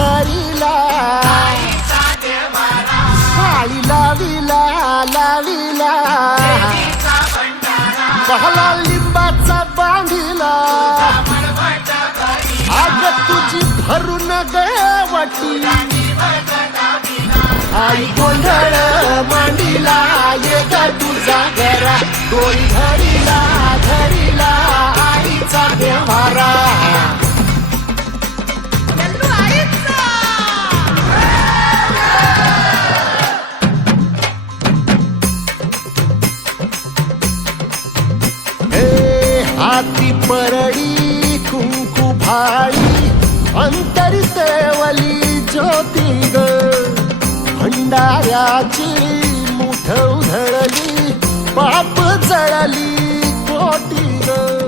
घरीला काळी लावीला लावीला बहला लिंबाचा बांधिला आग तुझी भरून गवटी आई गोंधळ मांडीला ये ग तुझा घरा डोळी धरीला धरीला आईचा देवारा हाती परडी कुंकू भाळी अंतरी तेवली ज्योती ग भंडाऱ्याची मुठ उधळली पाप जळली कोटी ग